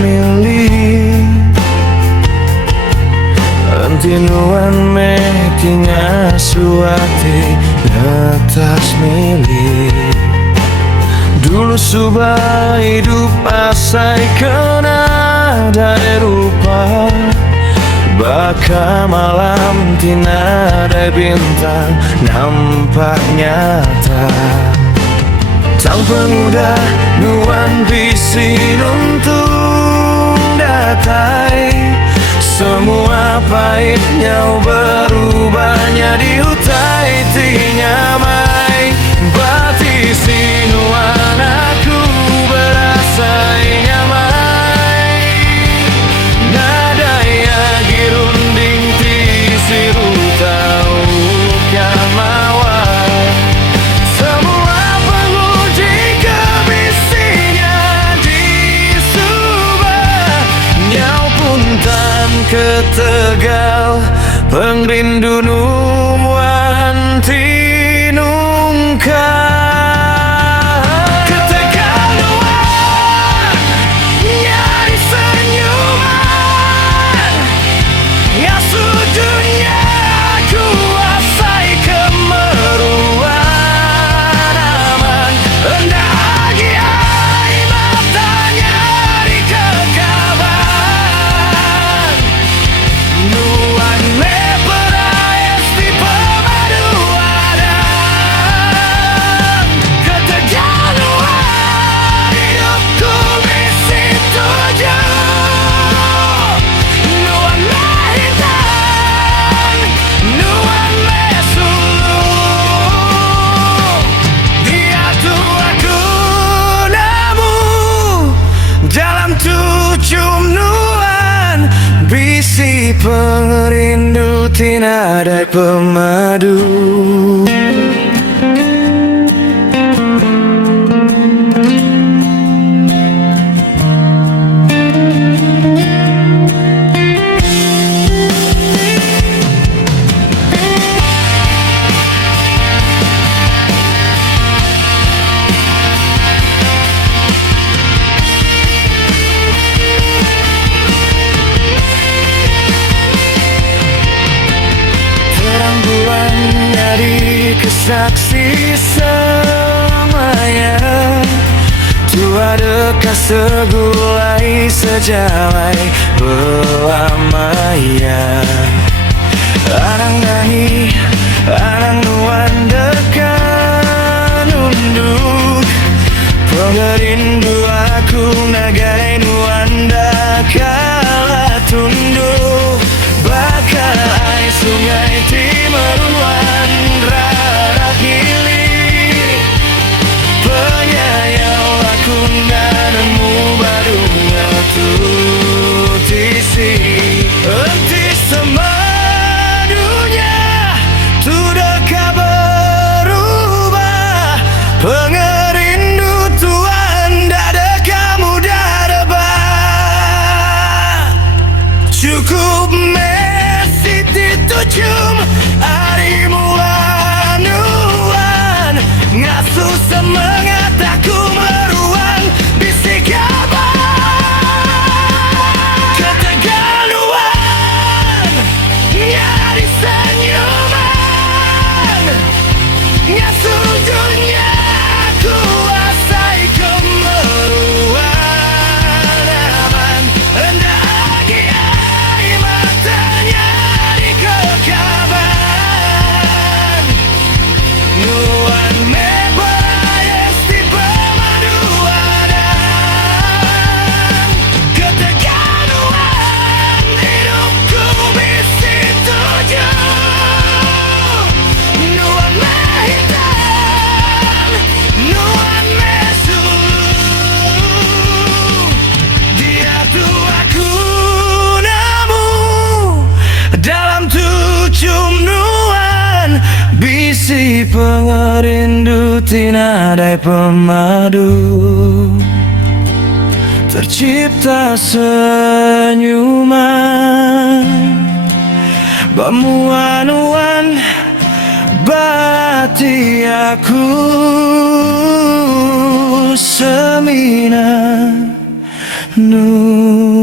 milih Antinuan mekinya suati netas milih Dulu subah hidup asai kena ada rupa Baka malam tinadai bintang nampak nyata Tang pemuda nuan bisi nuntung datai Semua pahitnya berubahnya diutai tinyamai Bati sinuan aku berasa nyamai Nadaya girunding ti siru tau mawar Semua penguji kebisinya disubah Nyau pun tan ketegal pengrindu nuan tinungka Bisi pengerindu tinadai pemadu Saksi semaya Tua dekat segulai sejalai belamaya Anang nahi, anang nuan dekat nunduk Pengerindu aku nagai nuan dakala tunduk Bakal ai sungai timeruan Penyayau aku nanemu baru tutisi Enti semadunya Tudakah berubah Pengerindu Tuhan dada kamu dadabah Cukup mesi titujum Arimu anuan Ngasuh semangat aku meruang bisik abang Ketegaluan nyari senyuman Ngasuh dunia kuasai kemeruan aman Hendak agiai matanya di kekaban Nuan Bisi pengerindu tinadai pemadu Tercipta senyuman Bamuan-uan bati aku semina Nu